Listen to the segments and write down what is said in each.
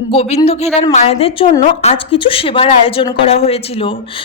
গোবিন্দ ঘেরার মায়েদের জন্য আজ কিছু সেবার আয়োজন করা হয়েছিল।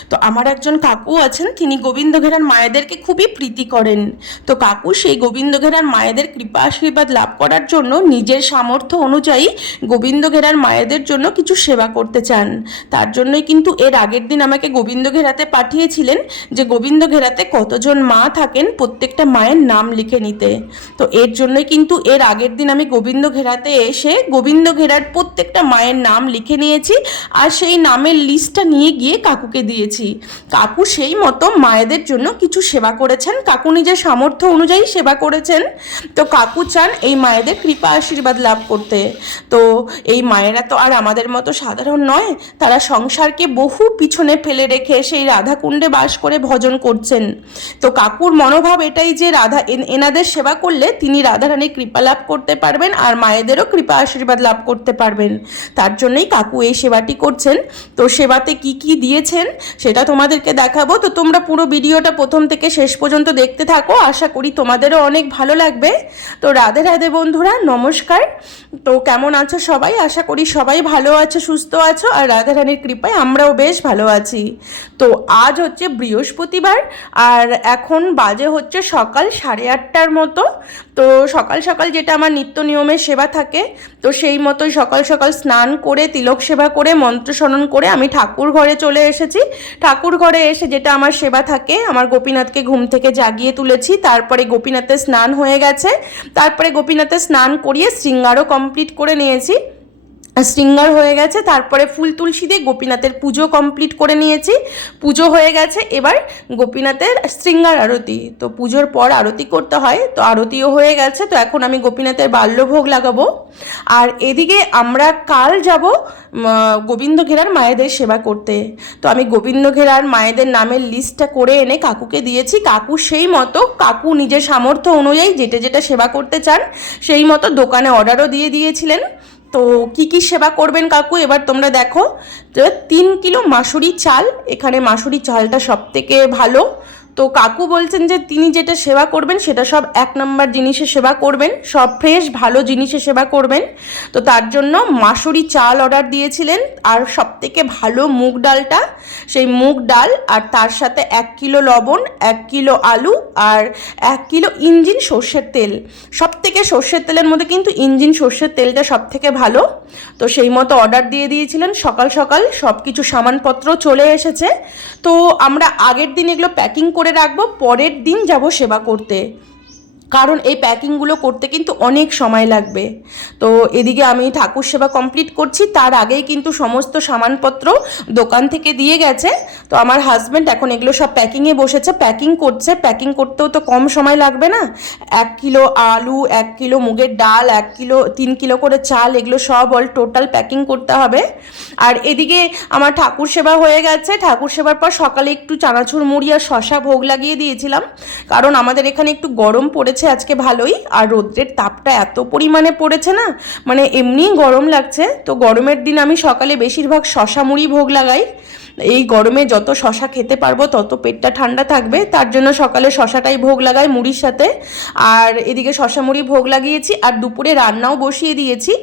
তো আমার একজন কাকু আছেন, তিনি গোবিন্দ ঘেরার মায়েদেরকে খুবই প্রীতি করেন। তো কাকু সেই গোবিন্দ ঘেরার মায়েদের কৃপা আশীর্বাদ লাভ করার জন্য নিজের সামর্থ্য অনুযায়ী গোবিন্দ ঘেরার মায়েদের জন্য কিছু সেবা করতে চান। তার জন্যই কিন্তু এর আগের দিন আমাকে গোবিন্দ ঘেরাতে পাঠিয়েছিলেন যে গোবিন্দ ঘেরাতে কতজন মা থাকেন প্রত্যেকটা মায়ের নাম লিখে নিতে। তো এর জন্যই কিন্তু এর আগের দিন আমি গোবিন্দ ঘেরাতে এসে গোবিন্দ ঘেরার প্রত্যেকটা মায়ের নাম লিখে নিয়েছি আর সেই নামের লিস্টটা নিয়ে গিয়ে কাকুকে দিয়েছি। কাকু সেই মতো মায়েদের জন্য কিছু সেবা করেছেন। কাকু নিজের সামর্থ্য অনুযায়ী সেবা করেছেন। তো কাকু চান এই মায়েদের কৃপা আশীর্বাদ লাভ করতে। তো এই মায়েরা তো আর আমাদের মতো সাধারণ নয়, তারা সংসারকে বহু পিছনে ফেলে রেখে সেই রাধাকুণ্ডে বাস করে ভজন করছেন। তো কাকুর মনোভাব এটাই যে রাধা এন- এনাদের সেবা করলে তিনি রাধারানীর কৃপা লাভ করতে পারবেন আর মায়েদেরও কৃপা আশীর্বাদ লাভ করতে পারবেন। তার জন্যই কাকু এই সেবাটি করছেন। তো সেবাতে কি কি দিয়েছেন সেটা তোমাদেরকে দেখাবো। তো তোমরা পুরো ভিডিওটা প্রথম থেকে শেষ পর্যন্ত দেখতে থাকো। আশা করি তোমাদেরও অনেক ভালো লাগবে। তো রাধে রাধে বন্ধুরা, নমস্কার। তো কেমন আছো সবাই? আশা করি সবাই ভালো আছো, সুস্থ আছো। আর রাধারানীর কৃপায় আমরাও বেশ ভালো আছি। তো আজ হচ্ছে বৃহস্পতিবার। আর এখন বাজে হচ্ছে সকাল সাড়ে আটটার মতো। তো সকাল সকাল যেটা আমার নিত্য নিয়মের সেবা থাকে, তো সেই মতোই সকাল সকাল স্নান করে, তিলক সেবা করে, মন্ত্র স্মরণ করে আমি ঠাকুর ঘরে চলে এসেছি। ঠাকুর ঘরে এসে যেটা আমার সেবা থাকে, আমার গোপীনাথকে ঘুম থেকে জাগিয়ে তুলেছি, তারপরে গোপীনাথের স্নান হয়ে গেছে। তারপরে গোপীনাথের স্নান করিয়ে শৃঙ্গারও কমপ্লিট করে নিয়েছি। শৃঙ্গার হয়ে গেছে, তারপরে ফুল তুলসী দিয়ে গোপীনাথের পুজো কমপ্লিট করে নিয়েছি। পুজো হয়ে গেছে, এবার গোপীনাথের শৃঙ্গার আরতি। তো পুজোর পর আরতি করতে হয়, তো আরতিও হয়ে গেছে, তো এখন আমি গোপীনাথের বাল্যভোগ লাগাবো। আর এদিকে আমরা কাল যাব গোবিন্দ ঘেরার মায়েদের সেবা করতে। তো আমি গোবিন্দ ঘেরার মায়েদের নামের লিস্টটা করে এনে কাকুকে দিয়েছি। কাকু সেই মতো, কাকু নিজের সামর্থ্য অনুযায়ী যেটা যেটা সেবা করতে চান, সেই মতো দোকানে অর্ডারও দিয়ে দিয়েছিলেন। তো কি কি সেবা করবেন কাকু? এবার তোমরা দেখো তিন কিলো মাসুরি চাল, এখানে মাসুরি চালটা সব থেকে ভালো। তো কাকু বলছেন যে তিনি যেটা সেবা করবেন, সেটা সব এক নম্বর জিনিসের সেবা করবেন, সব ফ্রেশ, ভালো জিনিসের সেবা করবেন। তো তার জন্য মাসুরি চাল অর্ডার দিয়েছিলেন, আর সব থেকে ভালো মুগ ডালটা, সেই মুগ ডাল, আর তার সাথে এক কিলো লবণ, এক কিলো আলু, আর এক কিলো ইঞ্জিন সর্ষের তেল। সব থেকে সর্ষের তেলের মধ্যে কিন্তু ইঞ্জিন সর্ষের তেলটা সব থেকে ভালো। তো সেই মতো অর্ডার দিয়ে দিয়েছিলেন, সকাল সকাল সব কিছু সামানপত্র চলে এসেছে। তো আমরা আগের দিন এগুলো প্যাকিং করে রাখব পরের দিন যাব সেবা করতে। কারণ এই প্যাকিংগুলো করতে কিন্তু অনেক সময় লাগবে। তো এদিকে আমি ঠাকুর সেবা কমপ্লিট করছি, তার আগেই কিন্তু সমস্ত সামানপত্র দোকান থেকে দিয়ে গেছে। তো আমার হাজব্যান্ড এখন এগুলো সব প্যাকিংয়ে বসেছে প্যাকিং করছে। প্যাকিং করতেও তো কম সময় লাগবে না। এক কিলো আলু, এক কিলো মুগের ডাল, এক কিলো, তিন কিলো করে চাল, এগুলো সব অল টোটাল প্যাকিং করতে হবে। আর এদিকে আমার ঠাকুর সেবা হয়ে গেছে। ঠাকুর সেবার পর সকালে একটু চানাচুর মুড়ি আর শশা ভোগ লাগিয়ে দিয়েছিলাম। কারণ আমাদের এখানে একটু গরম পড়েছে আজকে ভালোই, আর রোদ্রের তাপটা এত পরিমাণে পড়েছে না মানে এমনি গরম লাগছে, তো গরমের দিন আমি সকালে বেশিরভাগ শশা মুড়ি ভোগ লাগাই। এই গরমে যত শশা খেতে পারব, তত পেটটা ঠান্ডা থাকবে, তার জন্য সকালে শশাটাই ভোগ লাগাই মুড়ির সাথে। আর এদিকে শশা মুড়ি ভোগ লাগিয়েছি, আর দুপুরে রান্নাও বসিয়ে দিয়েছি।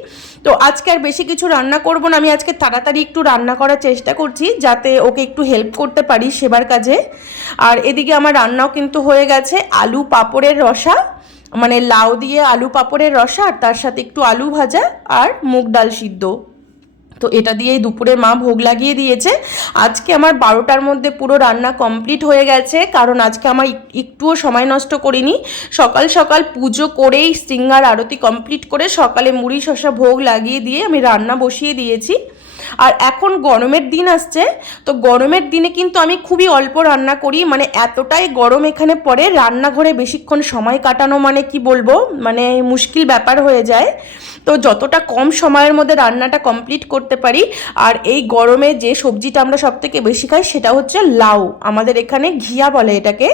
তো আজকে আর বেশি কিছু রান্না করব না। আমি আজকে তাড়াতাড়ি একটু রান্না করার চেষ্টা করছি, যাতে ওকে একটু হেল্প করতে পারি সেবার কাজে। আর এদিকে আমার রান্নাও কিন্তু হয়ে গেছে আলু পাঁপড়ের রসা মানে লাউ দিয়ে আলু পাঁপড়ের রসা, আর তার সাথে একটু আলু ভাজা আর মুগ ডাল সিদ্ধ। তো এটা দিয়েই দুপুরে মা ভোগ লাগিয়ে দিয়েছে। আজকে আমার বারোটার মধ্যে পুরো রান্না কমপ্লিট হয়ে গেছে, কারণ আজকে আমার একটুও সময় নষ্ট করিনি। সকাল সকাল পুজো করেই সিঙ্গার আরতি কমপ্লিট করে সকালে মুড়ি শসা ভোগ লাগিয়ে দিয়ে আমি রান্না বসিয়ে দিয়েছি। আর এখন গরমের দিন আসছে, তো গরমের দিনে কিন্তু আমি খুবই অল্প রান্না করি মানে এতটাই গরম এখানে পড়ে, রান্নাঘরে বেশিক্ষণ সময় কাটানো মানে কি বলব মানে মুশকিল ব্যাপার হয়ে যায়। তো যতটা কম সময়ের মধ্যে রান্নাটা কমপ্লিট করতে পারি, আর এই গরমে যে সবজিটা আমরা সব থেকে বেশি খাই সেটা হচ্ছে লাউ, আমাদের এখানে ঘিয়া বলে এটাকে।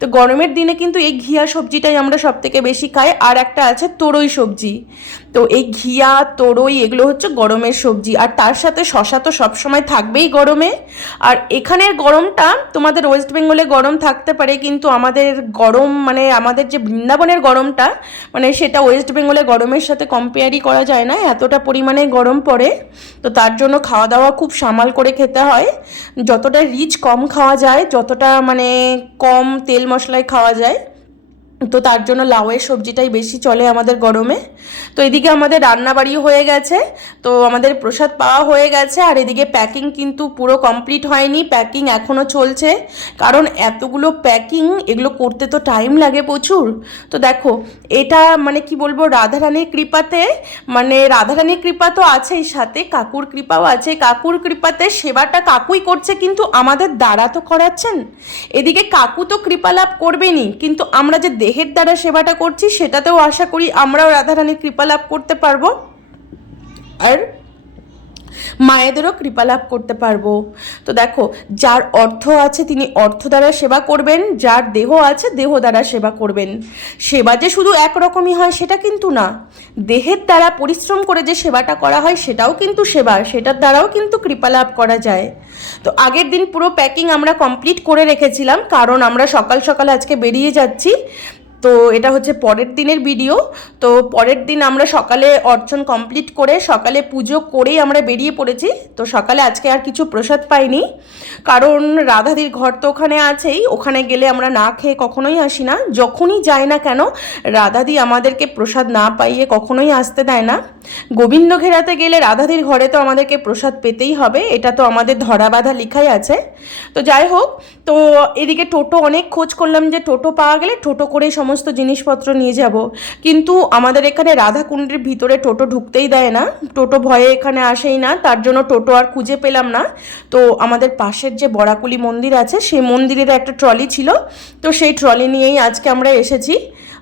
তো গরমের দিনে কিন্তু এই ঘিয়া সবজিটাই আমরা সব থেকে বেশি খাই, আর একটা আছে তোরই সবজি। তো এই ঘিয়া, তোরই এগুলো হচ্ছে গরমের সবজি, আর তার সাথে শশা তো সবসময় থাকবেই গরমে। আর এখানের গরমটা তোমাদের ওয়েস্ট বেঙ্গলে গরম থাকতে পারে, কিন্তু আমাদের গরম মানে আমাদের যে বৃন্দাবনের গরমটা মানে সেটা ওয়েস্ট বেঙ্গলে গরমের সাথে কম্পেয়ারই করা যায় না, এতটা পরিমাণে গরম পড়ে। তো তার জন্য খাওয়া দাওয়া খুব সামাল করে খেতে হয়। যতটা রিচ কম খাওয়া যায়, যতটা মানে কম তেল মশলায় খাওয়া যায়। তো তার জন্য লাউয়ের সবজিটাই বেশি চলে আমাদের গরমে। তো এদিকে আমাদের রান্নাবাড়ি হয়ে গেছে, তো আমাদের প্রসাদ পাওয়া হয়ে গেছে, আর এদিকে প্যাকিং কিন্তু পুরো কমপ্লিট হয়নি প্যাকিং এখনও চলছে। কারণ এতগুলো প্যাকিং এগুলো করতে তো টাইম লাগে প্রচুর। তো দেখো, এটা মানে কি বলব, রাধারানীর কৃপাতে মানে রাধারানীর কৃপা তো আছেই সাথে, কাকুর কৃপাও আছে। কাকুর কৃপাতে সেবাটা কাকুই করছে, কিন্তু আমাদের দ্বারা তো করাচ্ছেন। এদিকে কাকু তো কৃপা লাভ করবেনই, কিন্তু আমরা যে দেহের দ্বারা সেবাটা করছি, সেটাতেও আশা করি আমরাও রাধারানীর কৃপা লাভ করতে পারব। আর মায়েদেরও কৃপা লাভ করতে পারব। তো দেখো, যার অর্থ আছে তিনি অর্থ দ্বারা সেবা করবেন, যার দেহ আছে দেহ দ্বারা সেবা করবেন। সেবা যে শুধু একরকমই হয় সেটা কিন্তু না। দেহের দ্বারা পরিশ্রম করে যে সেবাটা করা হয় সেটাও কিন্তু সেবা, সেটার দ্বারাও কিন্তু কৃপা লাভ করা যায়। তো আগের দিন পুরো প্যাকিং আমরা কমপ্লিট করে রেখেছিলাম, কারণ আমরা সকাল সকাল আজকে বেরিয়ে যাচ্ছি। তো এটা হচ্ছে পরের দিনের ভিডিও তো পরের দিন আমরা সকালে অর্চন কমপ্লিট করে সকালে পুজো করেই আমরা বেরিয়ে পড়েছি। তো সকালে আজকে আর কিছু প্রসাদ পাইনি। কারণ রাধাদির ঘর তো ওখানে আছেই। ওখানে গেলে আমরা না খেয়ে কখনোই আসি না। যখনই যাই না কেন, রাধাদি আমাদেরকে প্রসাদ না পাইয়ে কখনোই আসতে দেয় না। গোবিন্দ ঘেরাতে গেলে রাধাদির ঘরে তো আমাদেরকে প্রসাদ পেতেই হবে। এটা তো আমাদের ধরা বাঁধা লেখাই আছে। তো যাই হোক, তো এদিকে টোটো অনেক খোঁজ করলাম যে টোটো পাওয়া গেলে টোটো করে সমস্ত জিনিসপত্র নিয়ে যাব। কিন্তু আমাদের এখানে রাধাকুণ্ডের ভিতরে টোটো ঢুকতেই দেয় না। টোটো ভয়ে এখানে আসেই না, তার জন্য টোটো আর খুঁজে পেলাম না। তো আমাদের পাশের যে বরাকুলি মন্দির আছে, সেই মন্দিরের একটা ট্রলি ছিল। তো সেই ট্রলি নিয়েই আজকে আমরা এসেছি।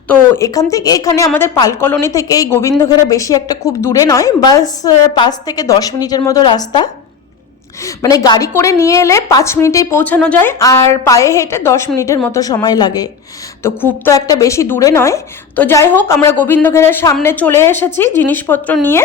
তো এখান থেকে এখানে আমাদের পাল কলোনি থেকে এই গোবিন্দঘেরা বেশি একটা খুব দূরে নয়, বাস পাঁচ থেকে দশ মিনিটের মতো রাস্তা। মানে গাড়ি করে নিয়ে এলে পাঁচ মিনিটেই পৌঁছানো যায়, আর পায়ে হেঁটে দশ মিনিটের মতো সময় লাগে। তো খুব তো একটা বেশি দূরে নয়। তো যাই হোক আমরা গোবিন্দঘেরের সামনে চলে এসেছি জিনিসপত্র নিয়ে।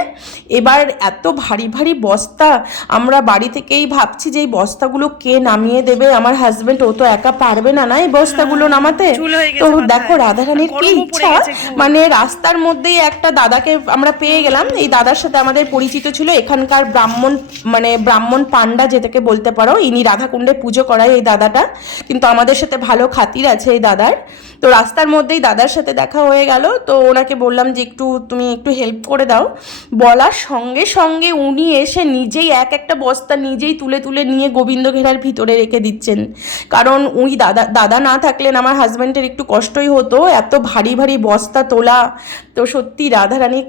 এবার এত ভারী ভারী বস্তা আমরা বাড়ি থেকেই ভাবছি যে এই বস্তাগুলো কে নামিয়ে দেবে? আমার হাজবেন্ড ও তো একা পারবে না না এই বস্তাগুলো নামাতে। হয়ে গেছে তো। দেখো রাধারানীর কি ইচ্ছা। মানে রাস্তার মধ্যেই একটা দাদাকে আমরা পেয়ে গেলাম। এই দাদার সাথে আমাদের পরিচিত ছিল এখানকার ব্রাহ্মণ মানে ব্রাহ্মণ পান্ডা যেটাকে বলতে পারো। ইনি রাধাকুণ্ডে পুজো করায় এই দাদাটা। কিন্তু আমাদের সাথে ভালো খাতির আছে এই দাদার। right? তো রাস্তার মধ্যেই দাদার সাথে দেখা হয়ে গেল। তো ওনাকে বললাম যে একটু, তুমি একটু হেল্প করে দাও। বলার সঙ্গে সঙ্গে উনি এসে নিজেই এক একটা বস্তা নিজেই তুলে তুলে নিয়ে গোবিন্দ ঘেরার ভিতরে রেখে দিচ্ছেন। কারণ উনি দাদা দাদা না থাকলেন আমার হাজব্যান্ডের একটু কষ্টই হতো। এত ভারী ভারী বস্তা তোলা। তো সত্যি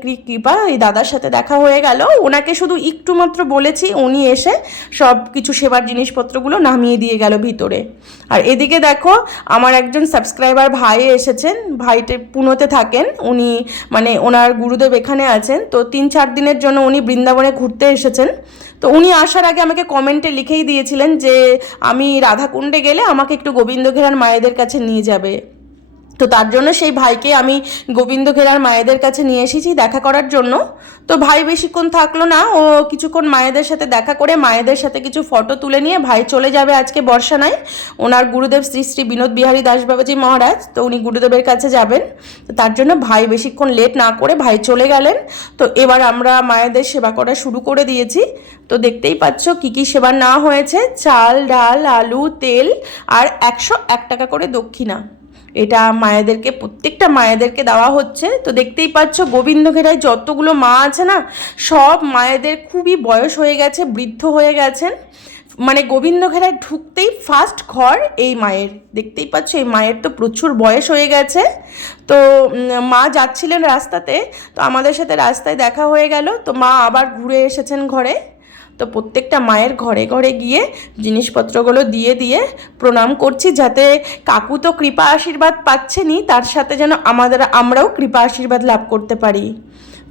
কৃ- কৃপা এই দাদার সাথে দেখা হয়ে গেল। ওনাকে শুধু একটু মাত্র বলেছি, উনি এসে সব কিছু সেবার জিনিসপত্রগুলো নামিয়ে দিয়ে গেল ভিতরে। আর এদিকে দেখো, আমার একজন সাবস্ক্রাইবার ভাই এসেছেন, ভাইটে পুনোতে থাকেন, উনি মানে ওনার গুরুদেব এখানে আছেন, তো তিন চার দিনের জন্য উনি বৃন্দাবনে ঘুরতে এসেছেন। তো উনি আসার আগে আমাকে কমেন্টে লিখেই দিয়েছিলেন যে, আমি রাধাকুণ্ডে গেলে আমাকে একটু গোবিন্দ ঘেরার মায়েদের কাছে নিয়ে যাবে। তো তার জন্য সেই ভাইকে আমি গোবিন্দ ঘেরার মায়েদের কাছে নিয়ে এসেছি দেখা করার জন্য। তো ভাই বেশিক্ষণ থাকল না, ও কিছুক্ষণ মায়েদের সাথে দেখা করে মায়েদের সাথে কিছু ফটো তুলে নিয়ে ভাই চলে যাবে আজকে বর্ষা নাই ওনার গুরুদেব শ্রী শ্রী বিনোদ বিহারী দাস বাবাজি মহারাজ, তো উনি গুরুদেবের কাছে যাবেন। তো তার জন্য ভাই বেশিক্ষণ লেট না করে ভাই চলে গেলেন। তো এবার আমরা মায়েদের সেবা করা শুরু করে দিয়েছি। তো দেখতেই পাচ্ছ কি কি সেবা না হয়েছে, চাল, ডাল, আলু, তেল, আর একশো এক টাকা করে দক্ষিণা। এটা মায়েদেরকে, প্রত্যেকটা মায়েদেরকে দেওয়া হচ্ছে। তো দেখতেই পাচ্ছ গোবিন্দ ঘেরায় যতগুলো মা আছে না, সব মায়েদের খুবই বয়স হয়ে গেছে, বৃদ্ধ হয়ে গেছেন। মানে গোবিন্দ ঘেরায় ঢুকতেই ফার্স্ট ঘর এই মায়ের। দেখতেই পাচ্ছ, এই মায়ের তো প্রচুর বয়স হয়ে গেছে। তো মা যাচ্ছিলেন রাস্তাতে, তো আমাদের সাথে রাস্তায় দেখা হয়ে গেল। তো মা আবার ঘুরে এসেছেন ঘরে। তো প্রত্যেকটা মায়ের ঘরে ঘরে গিয়ে জিনিসপত্রগুলো দিয়ে দিয়ে প্রণাম করছি যাতে কাকু তো কৃপা আশীর্বাদ পাচ্ছেনই তার সাথে যেন আমাদের আমরাও কৃপা আশীর্বাদ লাভ করতে পারি।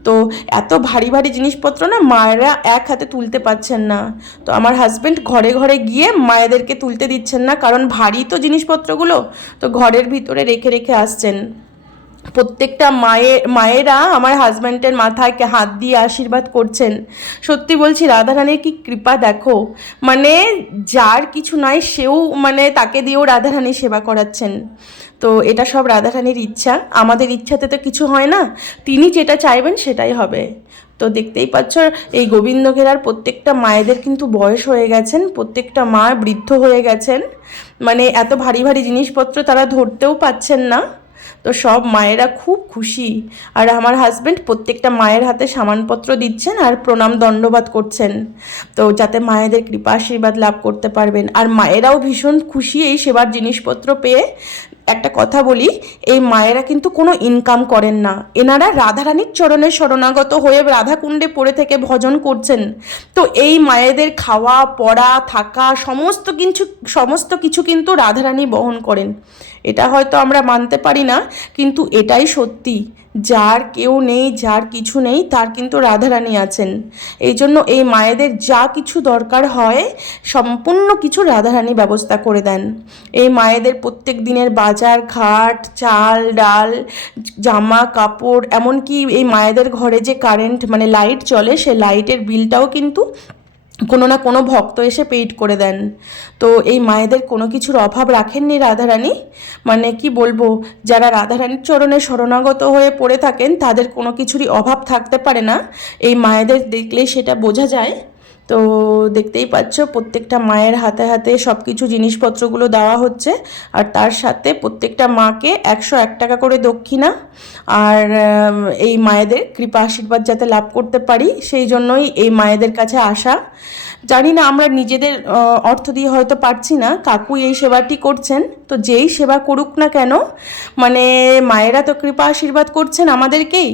তো এত ভারী ভারী জিনিসপত্র না মায়েরা এক হাতে তুলতে পারছেন না। তো আমার হাজব্যান্ড ঘরে ঘরে গিয়ে মায়েদেরকে তুলতে দিচ্ছেন না, কারণ ভারী তো জিনিসপত্রগুলো তো ঘরের ভিতরে রেখে রেখে আসছেন। প্রত্যেকটা মায়ের মায়েরা আমার হাজব্যান্ডের মাথায় হাত দিয়ে আশীর্বাদ করছেন। সত্যি বলছি, রাধারানীর কি কৃপা দেখো। মানে যার কিছু নাই, সেও মানে তাকে দিয়েও রাধারানী সেবা করাচ্ছেন। তো এটা সব রাধারানীর ইচ্ছা। আমাদের ইচ্ছাতে তো কিছু হয় না। তিনি যেটা চাইবেন, সেটাই হবে। তো দেখতেই পাচ্ছ, এই গোবিন্দ ঘেরার প্রত্যেকটা মায়েদের কিন্তু বয়স হয়ে গেছেন, প্রত্যেকটা মা বৃদ্ধ হয়ে গেছেন। মানে এত ভারী ভারী জিনিসপত্র তারা ধরতেও পাচ্ছেন না। তো সব মায়েরা খুব খুশি। আর আমার হাজব্যান্ড প্রত্যেকটা মায়ের হাতে সামানপত্র দিচ্ছেন আর প্রণাম দণ্ডবাদ করছেন। তো যাতে মায়েদের কৃপা আশীর্বাদ লাভ করতে পারবেন। আর মায়েরাও ভীষণ খুশি এই সেবার জিনিসপত্র পেয়ে। একটা কথা বলি, এই মায়েরা কিন্তু কোনো ইনকাম করেন না। এনারা রাধারানীর চরণে শরণাগত হয়ে রাধাকুণ্ডে পড়ে থেকে ভজন করছেন। তো এই মায়েদের খাওয়া, পড়া, থাকা সমস্ত কিছু সমস্ত কিছু কিন্তু রাধারানী বহন করেন। এটা হয়তো আমরা মানতে পারি না, কিন্তু এটাই সত্যি। যার কেউ নেই, যার কিছু নেই, তার কিন্তু রাধারানী আছেন। এই জন্য এই মায়েদের যা কিছু দরকার হয়, সম্পূর্ণ কিছু রাধারানী ব্যবস্থা করে দেন। এই মায়েদের প্রত্যেক দিনের বাজার ঘাট চাল, ডাল, জামা, কাপড়, এমনকি এই মায়েদের ঘরে যে কারেন্ট মানে লাইট চলে, সে লাইটের বিলটাও কিন্তু কোনো না কোনো ভক্ত এসে পেইড করে দেন। তো এই মায়েদের কোনো কিছুর অভাব রাখেননি রাধারানী? মানে কি বলব, যারা রাধারানীর চরণে শরণাগত হয়ে পড়ে থাকেন, তাদের কোনো কিছুরই অভাব থাকতে পারে না। এই মায়েদের দেখলেই সেটা বোঝা যায়। তো দেখতেই পাচ্ছ, প্রত্যেকটা মায়ের হাতে হাতে সব কিছু জিনিসপত্রগুলো দেওয়া হচ্ছে। আর তার সাথে প্রত্যেকটা মাকে একশো এক টাকা করে দক্ষিণা। আর এই মায়েদের কৃপা আশীর্বাদ যাতে লাভ করতে পারি, সেই জন্যই এই মায়েদের কাছে আসা। জানি না আমরা নিজেদের অর্থ দিয়ে হয়তো পারছি না। কাকু এই সেবাটি করছেন। তো যেই সেবা করুক না কেন মানে মায়েরা তো কৃপা আশীর্বাদ করছেন আমাদেরকেই।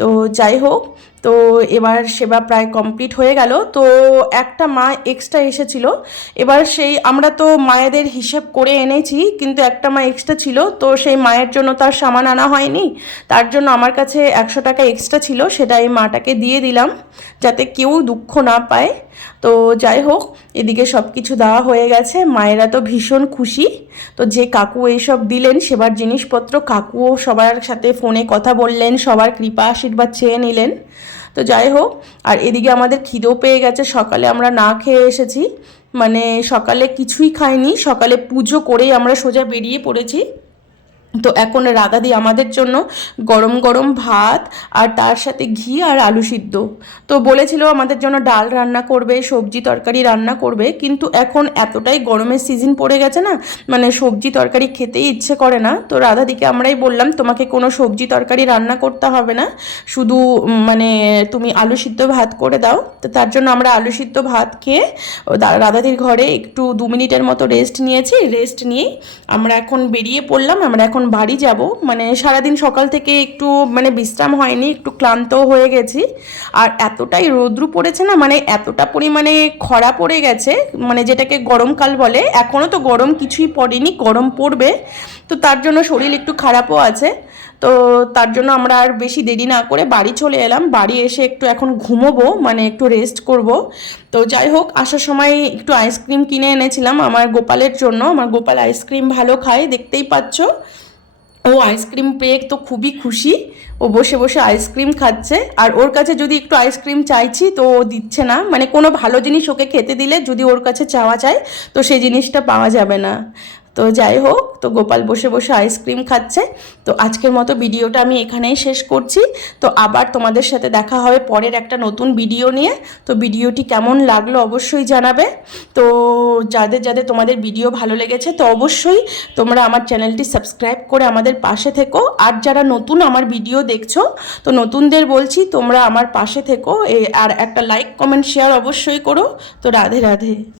তো যাই হোক তো এবার সেবা প্রায় কমপ্লিট হয়ে গেল। তো একটা মা এক্সট্রা এসেছিল। এবার সেই আমরা তো মায়েদের হিসেব করে এনেছি, কিন্তু একটা মা এক্সট্রা ছিল। তো সেই মায়ের জন্য তার সামান আনা হয়নি। তার জন্য আমার কাছে একশো টাকা এক্সট্রা ছিল। সেটা এই মাটাকে দিয়ে দিলাম, যাতে কেউ দুঃখ না পায়। তো যাই হোক, এদিকে সব কিছু দেওয়া হয়ে গেছে। মায়েরা তো ভীষণ খুশি। তো যে কাকু এইসব দিলেন, সেবার জিনিসপত্র কাকুও সবার সাথে ফোনে কথা বললেন, সবার কৃপা আশীর্বাদ চেয়ে নিলেন। তো যাই হোক, আর এদিকে আমাদের খিদেও পেয়ে গেছে। সকালে আমরা না খেয়ে এসেছি। মানে সকালে কিছুই খাইনি। সকালে পুজো করেই আমরা সোজা বেরিয়ে পড়েছি। তো এখন রাধাদি আমাদের জন্য গরম গরম ভাত আর তার সাথে ঘি আর আলু সিদ্ধ। তো বলেছিল আমাদের জন্য ডাল রান্না করবে, সবজি তরকারি রান্না করবে, কিন্তু এখন এতটাই গরমের সিজন পড়ে গেছে না মানে সবজি তরকারি খেতেই ইচ্ছে করে না। তো রাধাদিকে আমরাই বললাম, তোমাকে কোনো সবজি তরকারি রান্না করতে হবে না। শুধু মানে তুমি আলু সিদ্ধ ভাত করে দাও। তো তার জন্য আমরা আলু সিদ্ধ ভাত খেয়ে রাধাদির ঘরে একটু দু মিনিটের মতো রেস্ট নিয়েছি। রেস্ট নিয়েই আমরা এখন বেরিয়ে পড়লাম, আমরা এখন বাড়ি যাব। মানে সারাদিন সকাল থেকে একটু মানে বিশ্রাম হয়নি, একটু ক্লান্তও হয়ে গেছি। আর এতটাই রৌদ্র পড়েছে না মানে এতটা পরিমাণে খরা পড়ে গেছে মানে যেটাকে গরমকাল বলে এখনও তো গরম কিছুই পড়েনি, গরম পড়বে। তো তার জন্য শরীর একটু খারাপও আছে। তো তার জন্য আমরা আর বেশি দেরি না করে বাড়ি চলে এলাম। বাড়ি এসে একটু এখন ঘুমোবো মানে একটু রেস্ট করব। তো যাই হোক, আসার সময় একটু আইসক্রিম কিনে এনেছিলাম আমার গোপালের জন্য। আমার গোপাল আইসক্রিম ভালো খায়, দেখতেই পাচ্ছ। ও আইসক্রিম পেয়ে তো খুবই খুশি। ও বসে বসে আইসক্রিম খাচ্ছে। আর ওর কাছে যদি একটু আইসক্রিম চাইছি তো ও দিচ্ছে না। মানে কোনো ভালো জিনিস ওকে খেতে দিলে যদি ওর কাছে চাওয়া যায়, তো সেই জিনিসটা পাওয়া যাবে না। তো যাই হোক, তো গোপাল বসে বসে আইসক্রিম খাচ্ছে। তো আজকের মতো ভিডিওটা আমি এখানেই শেষ করছি। তো আবার তোমাদের সাথে দেখা হবে পরের একটা নতুন ভিডিও নিয়ে। তো ভিডিওটি কেমন লাগল অবশ্যই জানাবে। তো যাদের যাদের তোমাদের ভিডিও ভালো লেগেছে, তো অবশ্যই তোমরা আমার চ্যানেলটি সাবস্ক্রাইব করে আমাদের পাশে থেকো। আর যারা নতুন আমার ভিডিও দেখছ, তো নতুনদের বলছি, তোমরা আমার পাশে থেকো। আর একটা লাইক কমেন্ট শেয়ার অবশ্যই করো। তো রাধে রাধে।